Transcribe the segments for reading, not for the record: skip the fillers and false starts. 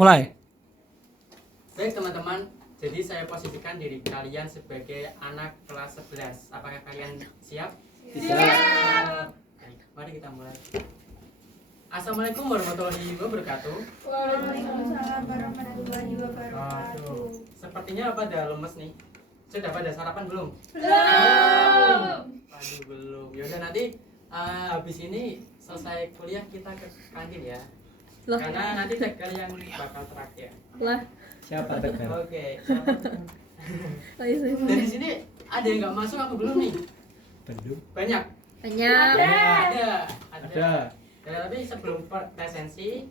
Mulai. Baik teman-teman, jadi saya posisikan diri kalian sebagai anak kelas 11. Apakah kalian siap? Siap. Baik, mari kita mulai. Assalamualaikum warahmatullahi wabarakatuh. Waalaikumsalam warahmatullahi wabarakatuh. Sepertinya pada lemes nih. Sudah pada sarapan belum? Belum. Aduh, belum. Yaudah nanti habis ini selesai kuliah kita ke kantin ya. Loh. Karena nanti tegal yang bakal terakhir. Lah, Siapa tegar? Oke. saya Dari sini ada yang nggak masuk apa belum nih? Belum. Banyak. banyak. Ada. Ya, tapi sebelum presensi,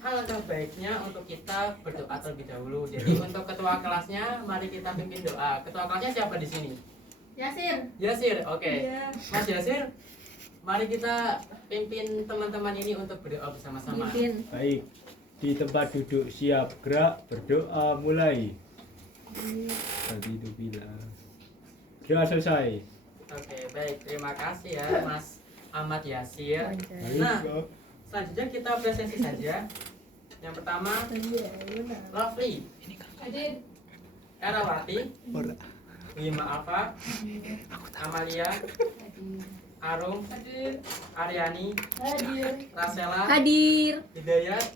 alangkah baiknya untuk kita berdoa terlebih dahulu. Jadi untuk ketua kelasnya, mari kita pimpin doa. Ketua kelasnya siapa di sini? Yasir. Yasir, oke. Iya. Mas Yasir, mari kita pimpin teman-teman ini untuk berdoa bersama-sama. Mimpin. Baik. Di tempat duduk siap gerak berdoa mulai. Tadi itu bilang. Doa selesai. Oke, baik. Terima kasih ya, Mas Ahmad Yasir. Baik. Nah, selanjutnya kita presensi saja. Yang pertama, Lovely, Hadir. Erawati, Bima Alfa, Amalia, Arum, Hadir. Aryani, Hadir. Rasela, Hadir. Hidayat,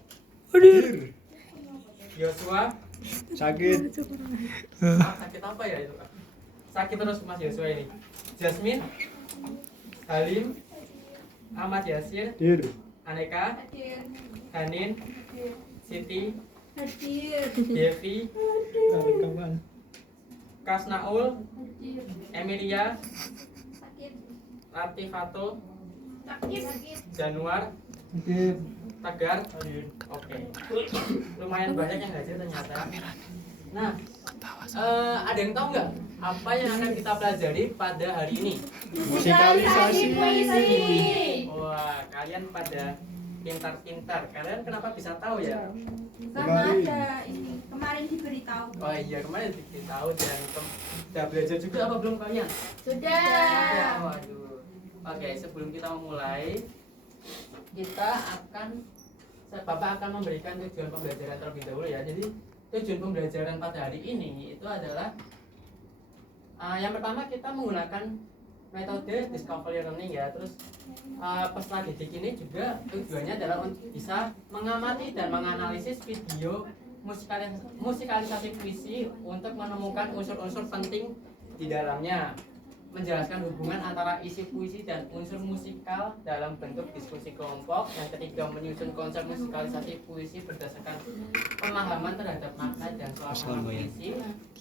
Hadir. Yosua. Sakit. Sakit apa ya itu, Kak? Sakit terus Mas Yosua ini. Jasmine, Halim, Ahmad Yasir, Hadir. Aneka, Hadir. Hanin, Hadir. Siti, Hadir. Devi, Kawan-kawan. Kasnaul, Hadir. Emilia, Sakit. Latifatul, Sakit. Januar, Hadir. Tagar. Oke. Lumayan banyak yang hadir ternyata. Nah, ada yang tahu nggak apa yang akan kita pelajari pada hari ini? Musikalisasi. Wah, kalian pada pintar-pintar. Kalian kenapa bisa tahu ya? Karena ada ini kemarin diberitahu. Oh iya, kemarin tahu dan udah belajar juga apa belum kalian? Sudah. Waduh. Oke, sebelum kita memulai, Bapak akan memberikan tujuan pembelajaran terlebih dahulu ya. Jadi tujuan pembelajaran pada hari ini itu adalah yang pertama kita menggunakan metode discovery learning ya. Terus peserta didik ini juga tujuannya adalah untuk bisa mengamati dan menganalisis video musikalisasi puisi untuk menemukan unsur-unsur penting di dalamnya, menjelaskan hubungan antara isi puisi dan unsur musikal dalam bentuk diskusi kelompok. Yang ketiga, menyusun konsep musikalisasi puisi berdasarkan pemahaman terhadap makna dan suasana puisi.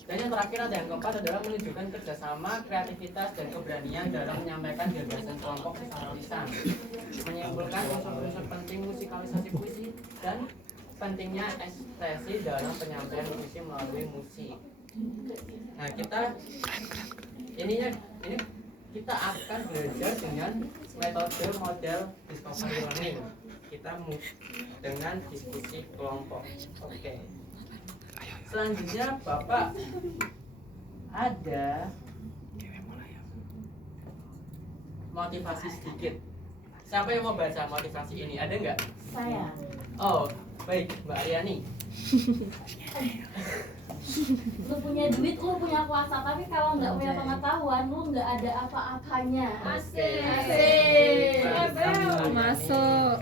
Dan yang terakhir ada yang keempat adalah menunjukkan kerjasama, kreativitas, dan keberanian dalam menyampaikan gagasan kelompok secara lisan, menyimpulkan unsur-unsur penting musikalisasi puisi dan pentingnya ekspresi dalam penyampaian puisi melalui musik. Nah, ini kita akan belajar dengan metode model discovery learning. Kita dengan diskusi kelompok. Oke. Selanjutnya Bapak ada motivasi sedikit. Siapa yang mau baca motivasi ini? Ada nggak? Saya. Oh, baik, Mbak Aryani. Lu punya duit, lu punya kuasa, tapi kalau nggak punya pengetahuan, lu nggak ada apa-apanya. Asik. Asik. Masuk.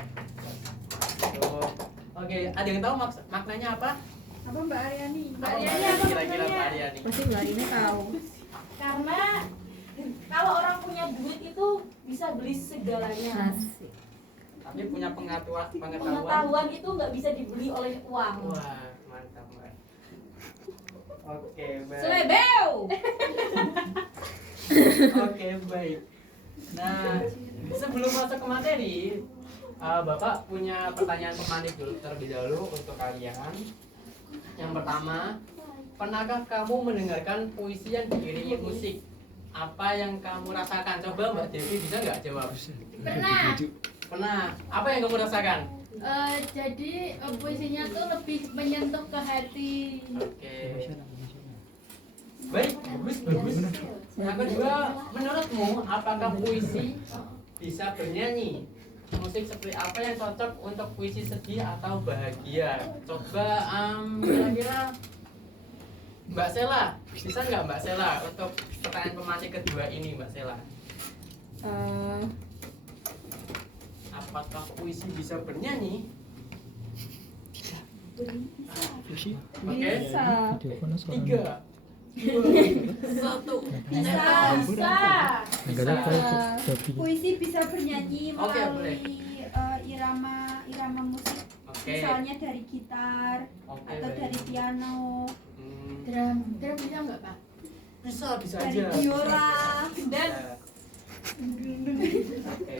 Oke, ada yang tahu maknanya apa? Apa Mbak Aryani? Mbak Apa Aryani apa kira-kira Mbak maknanya? Aryani? Pasti nggak ini tahu. Karena kalau orang punya duit itu bisa beli segalanya. Asik. Tapi punya pengetahuan. Pengetahuan itu nggak bisa dibeli oleh uang. Wah, mantap, Mbak. Oke, baik. Selebeu. Oke, baik. Nah, sebelum masuk ke materi, Bapak punya pertanyaan pemanik dulu terlebih dahulu untuk kalian. Yang pertama, pernahkah kamu mendengarkan puisi yang diiringi musik? Apa yang kamu rasakan? Coba Mbak Devi bisa nggak jawab? Pernah. Pernah. Apa yang kamu rasakan? Jadi puisinya tuh lebih menyentuh ke hati. Oke. Baik, bagus. Yang kedua, menurutmu apakah puisi bisa bernyanyi? musik seperti apa yang cocok untuk puisi sedih atau bahagia? Coba kira-kira Mbak Sela, bisa nggak Mbak Sela untuk pertanyaan pemancing kedua ini Mbak Sela? Apakah puisi bisa bernyanyi? Oke, Bisa. 3, 2, 1. Bisa. Puisi bisa bernyanyi Oke, melalui irama musik, Oke. misalnya dari gitar Oke, atau baik. dari piano, Drum bisa nggak Pak? Bisa dari aja. biola. Dan Oke.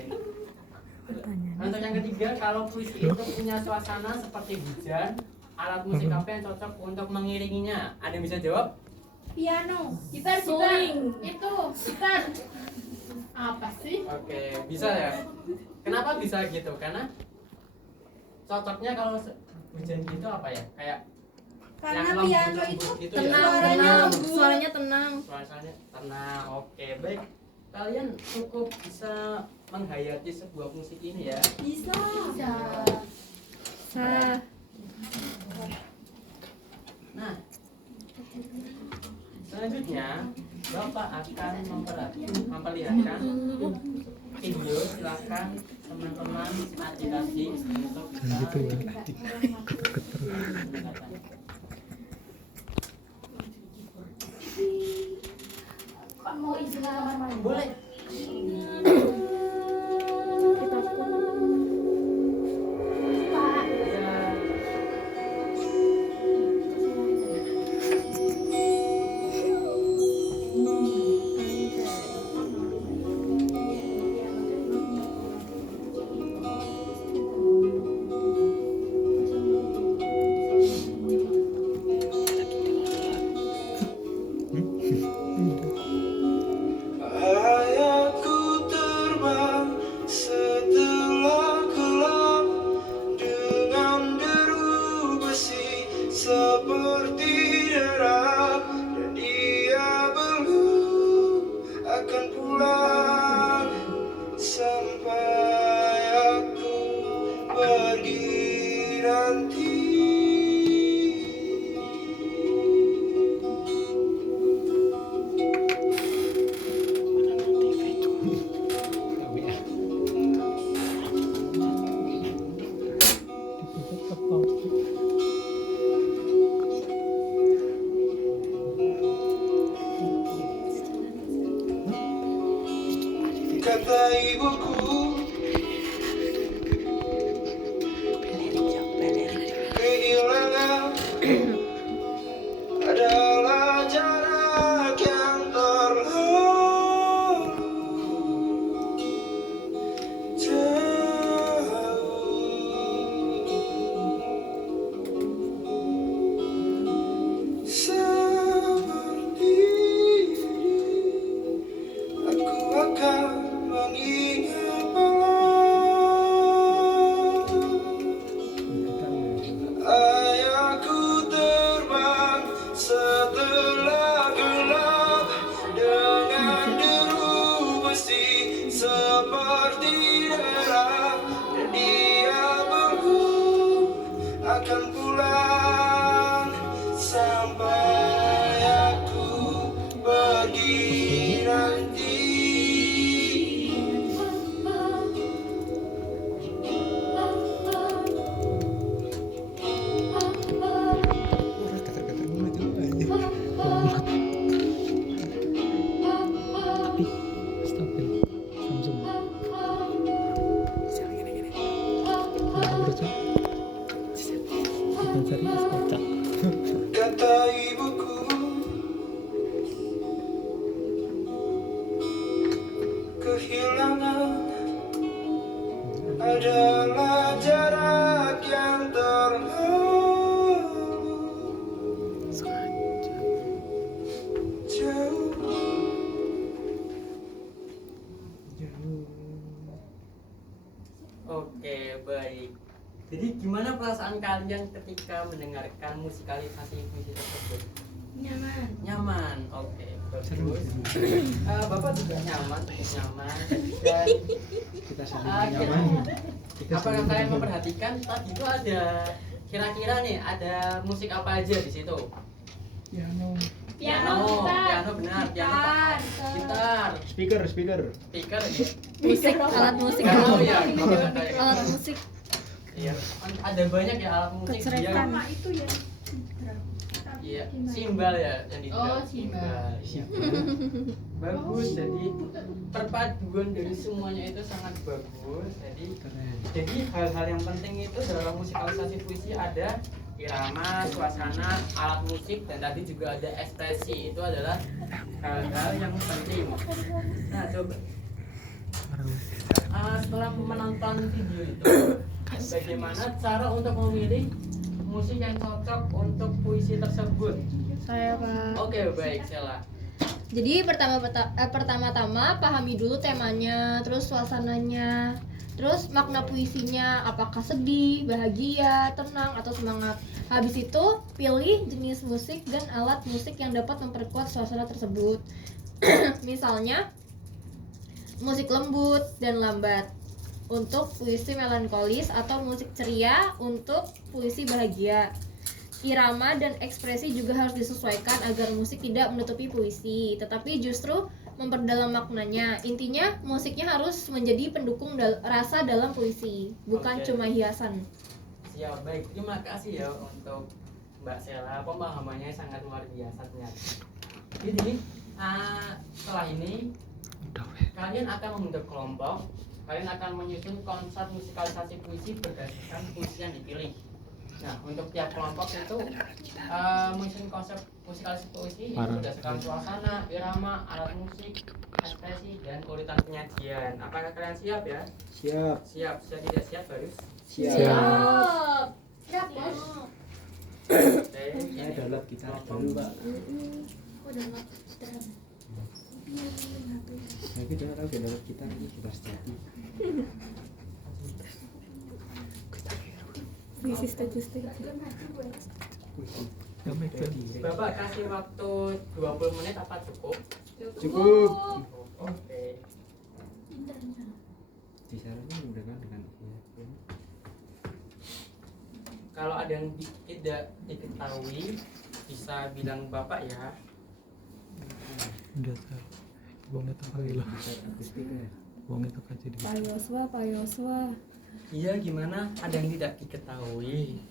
Untuk yang ketiga, kalau puisi itu punya suasana seperti hujan, alat musik apa yang cocok untuk mengiringinya? Ada yang bisa jawab? Piano. gitar Suling. itu gitar apa sih? Oke, bisa ya. Kenapa bisa gitu? Karena cocoknya kalau hujan gitu apa ya? Kayak Karena yang piano lembut-lembut itu gitu Tenang, Suaranya tenang. lembut. Suaranya tenang. Suasananya tenang. Oke, baik. Kalian cukup bisa menghayati sebuah musik ini ya. bisa. Bisa. Sa. Nah, selanjutnya Bapak akan memperlihatkan video. Silakan teman-teman hati-hati untuk Pak mau izin ke kamar mandi? boleh. Pak. Ya. Aku terbang setelah gelap dengan deru besi seperti derap, dan dia belum akan pulang sampai aku pergi nanti. Kata ibuku, kehilangan adalah jarak yang terlalu jauh. Seperti aku akan mengingat ayahku terbang setelah gelap dengan deru besi seperti derap, dan dia belum akan pulang sampai aku pergi nanti. Kata ibuku, kehilangan adalah jarak yang terlalu jauh. Oke, baik. Jadi gimana perasaan kalian ketika mendengarkan musikalisasi puisi tersebut? Nyaman. Nyaman. Oke. bagus. Bapak juga nyaman dan Kita saling Ah, nyaman. Kita apa yang saling kalian nyaman. memperhatikan tadi itu ada kira-kira nih ada musik apa aja di situ? Piano, Piano benar, piano, gitar, Speaker. speaker, Musik, alat musik. Nggak tahu ya, kalau kayak Alat gitu. musik. Iya, ada banyak ya alat musik Keceritaan. yang sama itu ya. iya, simbal ya yang di Oh, simbal. Iya. Bagus, jadi perpaduan dari semuanya itu sangat bagus. Jadi hal-hal yang penting itu dalam musikalisasi puisi ada irama, suasana, alat musik, dan tadi juga ada ekspresi. Itu adalah hal-hal yang penting. Nah, coba setelah menonton video itu, bagaimana cara untuk memilih musik yang cocok untuk puisi tersebut? Saya Pak. Oke, baik, Sela. Jadi pertama-tama pahami dulu temanya, terus suasananya, terus makna puisinya, apakah sedih, bahagia, tenang, atau semangat. Habis itu pilih jenis musik dan alat musik yang dapat memperkuat suasana tersebut. Misalnya musik lembut dan lambat untuk puisi melankolis atau musik ceria untuk puisi bahagia. Irama dan ekspresi juga harus disesuaikan agar musik tidak menutupi puisi, tetapi justru memperdalam maknanya. Intinya musiknya harus menjadi pendukung rasa dalam puisi, bukan Oke. cuma hiasan. Siap, baik. Terima kasih ya untuk Mbak Sela. Pemahamannya sangat luar biasa ternyata. Jadi, setelah ini kalian akan membentuk kelompok. Kalian akan menyusun konsep musikalisasi puisi berdasarkan puisi yang dipilih. Nah, untuk tiap kelompok itu menyusun konsep musikalisasi puisi itu berdasarkan suasana, irama, alat musik, ekspresi, dan kualitas penyajian. Apakah kalian siap ya? Siap. Siap. Saya tidak siap, Barus. Siap. Siap, Bos. Oke. Saya download gitar dulu, Pak. Saya kita tahu download gitar ini gitar sejati. Puisi statistik. Bapak kasih waktu 20 menit apa cukup? Cukup. Oke. Disarankan menggunakan dengan Kalau ada yang tidak diketahui bisa bilang Bapak ya. Udah sah. Buang itu kali lah. gitar akustik ya. Buang itu kan jadi. Pak Yoswa. Iya, gimana? Ada yang tidak diketahui.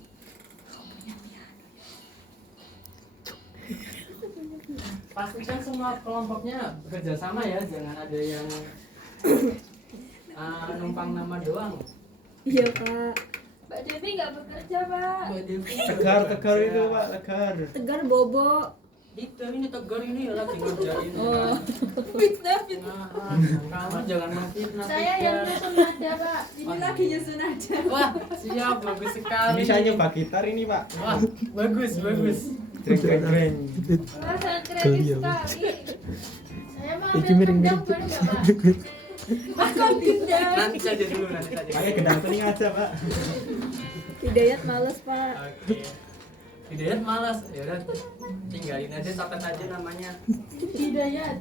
Pastikan semua kelompoknya bekerja sama ya, jangan ada yang numpang nama doang. Iya Pak. Mbak Devi nggak bekerja, Pak. Mbak Devi Tegar itu, Pak, tegar. Tegar Bobo. Itu ini tegar ini lagi ngerjain. Oh. Kamu jangan memfitnah. Saya yang nyusun nada, Pak. Ini lagi nyusun aja. Wah, siap, bagus sekali. Ini saya nyoba gitar ini, Pak. Wah, bagus. Jreng. Wah, sangat Geli kreatif ya, sekali. Saya mau Iki ambil miring-miring. kendang, boleh nggak, Pak? Nanti saja dulu. Pakai gendang telinga aja, Pak. Hidayat males Pak. Oke. Hidayat malas. Ya udah, tinggalin aja, catat aja namanya. Hidayat.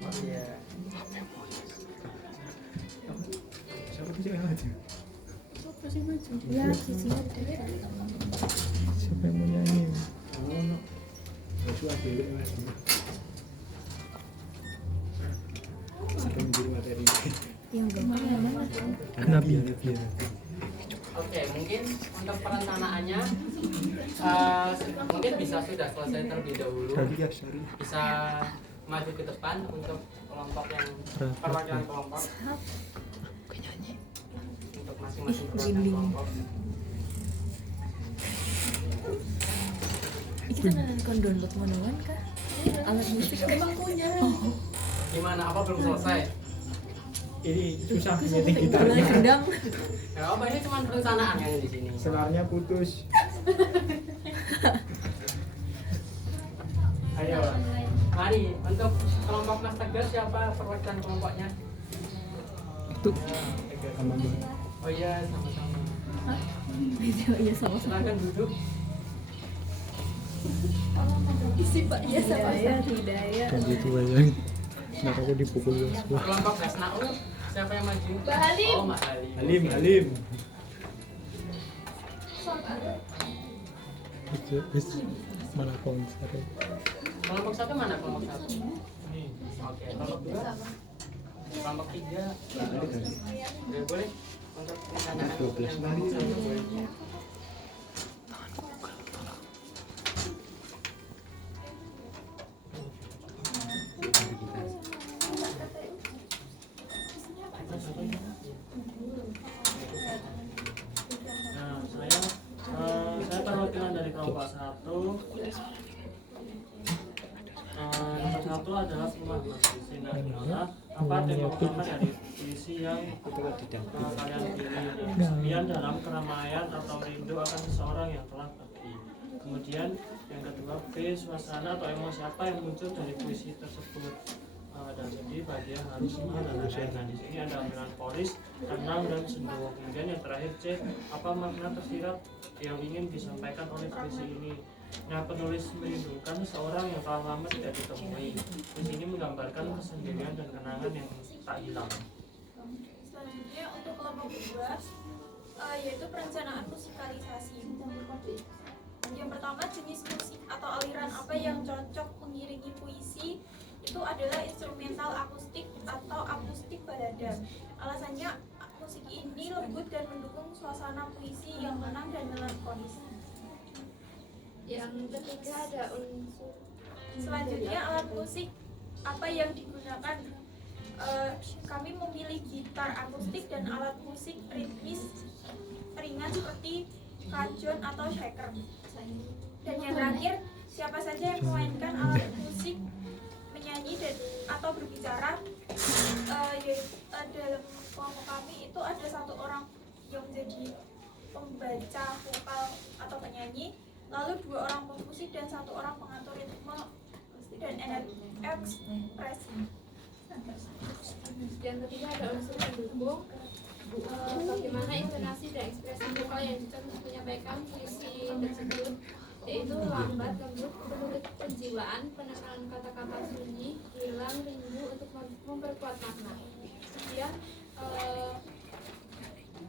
Oh iya. Siapa tuh yang maju? Ya, sisinya Siapa yang mau nyanyi? Oh, no. Joshua dulu Mas. Sampai menjadi materi. yang gampang yang mana? Nabi. Oke, mungkin untuk perencanaannya mungkin bisa sudah selesai terlebih dahulu. Tadi ya, sorry. Bisa maju ke depan untuk kelompok yang perwakilan kelompok. Untuk masing-masing perwakilan kelompok. Kita kan download manual kah? Alat musik emang punya. Gimana? Apa belum selesai? Ini susah nyeting Gimana gitarnya. kendang? Ya, apa ini cuma perencanaan yang di sini. Senarnya putus. Ayo, mari untuk kelompok Mas Tegar siapa perwakilan kelompoknya? Itu Sama Mbak. Oh iya, sama-sama. Iya sama-sama. Silakan duduk. Isi Pak ya sama Kan gitu bayangin. Nah aku dipukul semua. Kelompok Gasnaul siapa yang maju? Mbak Halim. Oh, Mbak Halim. Halim, Halim. Itu mana konser? Kelompok 1 mana kelompok 1? Ini. Oke, kelompok 2. Kelompok 3. Boleh untuk menanyakan 12 yang kelompok 1 boleh. Nah, saya perwakilan dari kelompok 1. Nomor 1 adalah semangat puisi. Nah, adalah apa tema utama dari puisi yang kalian pilih? Kesepian dalam keramaian atau rindu akan seseorang yang telah pergi. Kemudian yang kedua, suasana atau emosi apa yang muncul dari puisi tersebut? Dan sedih, bahagia, harus senang dan lain-lain. Nah, di sini ada melankolis, tenang dan sendu. Kemudian yang terakhir C, apa makna tersirat yang ingin disampaikan oleh puisi ini? Nah, penulis merindukan seorang yang telah lama tidak ditemui. Puisi ini menggambarkan kesendirian dan kenangan yang tak hilang. Selanjutnya untuk kelompok 2 yaitu perencanaan musikalisasi. Yang pertama, jenis musik atau aliran apa yang cocok mengiringi puisi itu adalah instrumental akustik atau akustik balada. Alasannya musik ini lembut dan mendukung suasana puisi yang tenang dan melankolis. Yang ketiga ada unsur. Selanjutnya alat musik apa yang digunakan. Kami memilih gitar akustik dan alat musik ritmis ringan seperti kajon atau shaker. Dan yang terakhir, siapa saja yang memainkan alat musik, menyanyi dan atau berbicara, dalam kelompok kami itu ada 1 orang yang menjadi pembaca vokal atau penyanyi, lalu 2 orang pemusik dan 1 orang pengatur ritme dan ekspresi. Yang ketiga ada unsur pendukung. Bagaimana intonasi dan ekspresi vokal yang cocok untuk menyampaikan puisi tersebut, yaitu lambat, lembut, penuh penjiwaan, penekanan kata-kata sunyi, hilang, rindu untuk memperkuat makna. Kemudian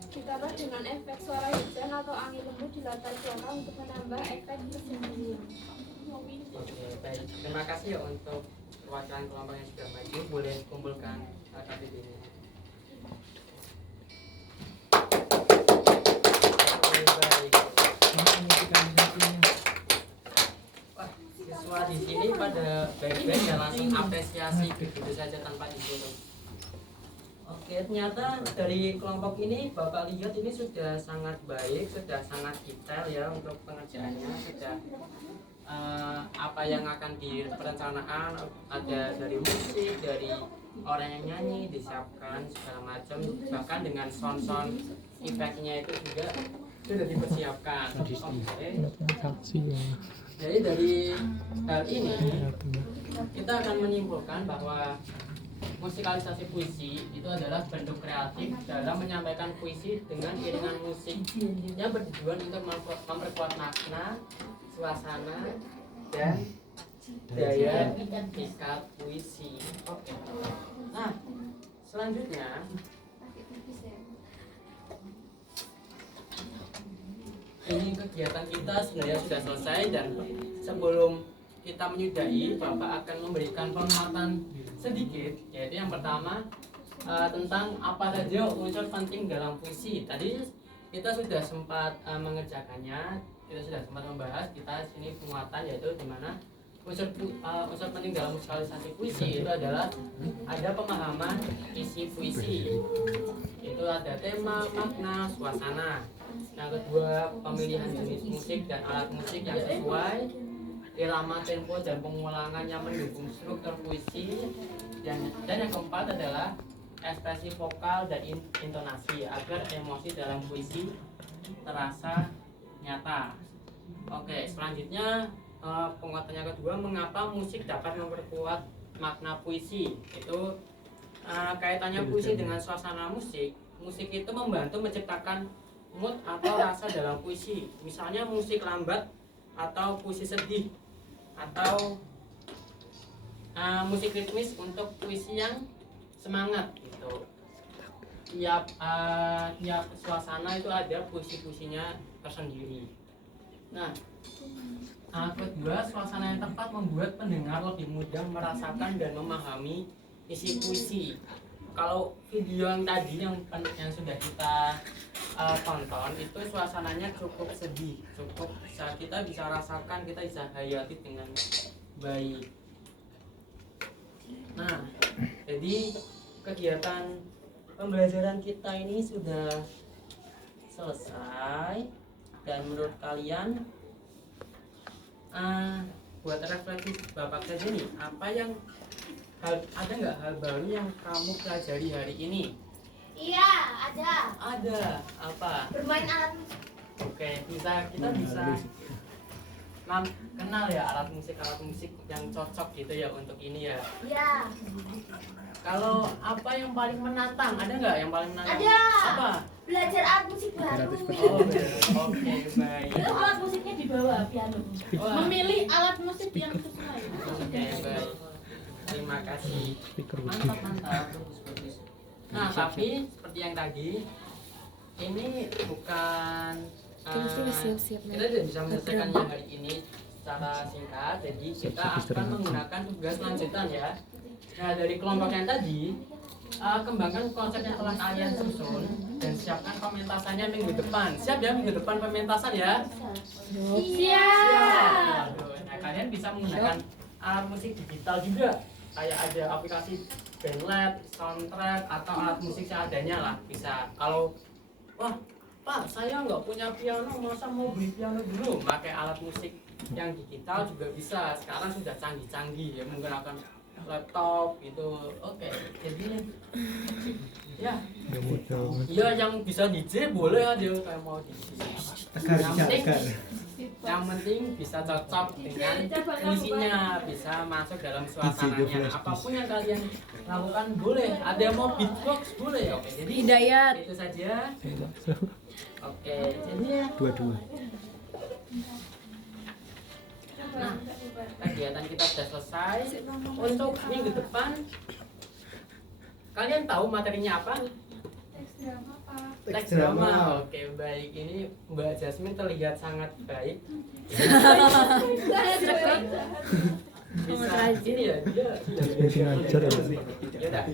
ditambah dengan efek suara hujan atau angin lembut di latar belakang untuk menambah efek tersendiri. Oke, baik. Terima kasih ya untuk perwakilan kelompok yang sudah maju. Boleh kumpulkan KTP-nya. Wah, siswa di sini pada baik-baik ya, langsung apresiasi begitu saja tanpa disuruh. Oke, ternyata dari kelompok ini Bapak lihat ini sudah sangat baik, sudah sangat detail ya untuk pengerjaannya, sudah apa yang akan diperencanaan, ada dari musik, dari orang yang nyanyi disiapkan segala macam, bahkan dengan sound efeknya itu juga sudah dipersiapkan. Oke. Saksi ya. Jadi dari hal ini kita akan menyimpulkan bahwa musikalisasi puisi itu adalah bentuk kreatif dalam menyampaikan puisi dengan iringan musik yang bertujuan untuk memperkuat makna, suasana, dan daya pikat puisi. Oke. Nah, selanjutnya ini kegiatan kita sebenarnya sudah selesai, dan sebelum kita menyudahi, Bapak akan memberikan penguatan sedikit, yaitu yang pertama tentang apa saja unsur penting dalam puisi. Tadi kita sudah sempat mengerjakannya, kita sudah sempat membahas. Kita sini penguatan, yaitu di mana unsur penting dalam musikalisasi puisi itu adalah ada pemahaman isi puisi, itu ada tema, makna, suasana. Yang kedua, pemilihan jenis musik dan alat musik yang sesuai, irama, tempo, dan pengulangan yang mendukung struktur puisi. Dan yang keempat adalah ekspresi vokal dan intonasi agar emosi dalam puisi terasa nyata. Oke, selanjutnya penguatan yang kedua, mengapa musik dapat memperkuat makna puisi. Itu kaitannya puisi dengan suasana musik. Musik itu membantu menciptakan mood atau rasa dalam puisi. Misalnya musik lambat atau puisi sedih atau musik ritmis untuk puisi yang semangat gitu. Tiap suasana itu ada puisi-puisinya tersendiri. Nah, kedua, suasana yang tepat membuat pendengar lebih mudah merasakan dan memahami isi puisi. Kalau video yang tadi yang sudah kita tonton itu suasananya cukup sedih, kita bisa rasakan, kita bisa hayati dengan baik. Nah, jadi kegiatan pembelajaran kita ini sudah selesai, dan menurut kalian buat refleksi Bapak saja nih, ada nggak hal baru yang kamu pelajari hari ini? Iya, ada. Ada apa? Bermain alat musik. Oke, kita bisa kenal ya alat musik yang cocok gitu ya untuk ini ya. Iya. Kalau apa yang paling menantang? Ada nggak yang paling menantang? Ada. Apa? Belajar alat musik baru. Oke, baik. Itu alat musiknya di bawah piano. Wah. Memilih alat musik yang sesuai. Oke, baik. Terima kasih. Speaker Mantap. Bagus. Nah, tapi seperti yang tadi, ini bukan kita tidak bisa menyelesaikannya hari ini secara singkat, jadi kita akan menggunakan tugas lanjutan ya. Nah, dari kelompok yang tadi, kembangkan konsep yang telah kalian susun dan siapkan pementasannya minggu depan. Siap ya minggu depan pementasan ya? Siap. Nah, kalian bisa menggunakan alat musik digital juga, kayak ada aplikasi Bandlab, Soundtrack, atau alat musik seadanya lah bisa. Kalau wah Pak, saya nggak punya piano, masa mau beli piano dulu? Pakai alat musik yang digital juga bisa. Sekarang sudah canggih-canggih ya, menggunakan laptop gitu. Oke, jadi ya, iya yang bisa DJ boleh aja kayak mau DJ. Yang penting bisa cocok dengan isinya, bisa masuk dalam suasananya. Apapun yang kalian lakukan boleh. Ada yang mau beatbox boleh. Oke, jadi Hidayat. itu saja. Oke, jadi dua-dua. nah kegiatan kita sudah selesai. Untuk minggu depan, kalian tahu materinya apa? Teks drama. Oke, baik. Ini Mbak Jasmine terlihat sangat baik. Bisa ini ya, dia ngajar ya. Ya udah.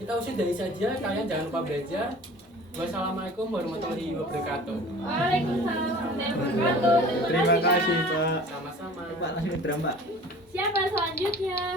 Kita usudahi saja, kalian jangan lupa belajar. Wassalamualaikum warahmatullahi wabarakatuh. Waalaikumsalam warahmatullahi wabarakatuh. Terima kasih Pak. Sama-sama. Pak, langsung drama. Siapa selanjutnya?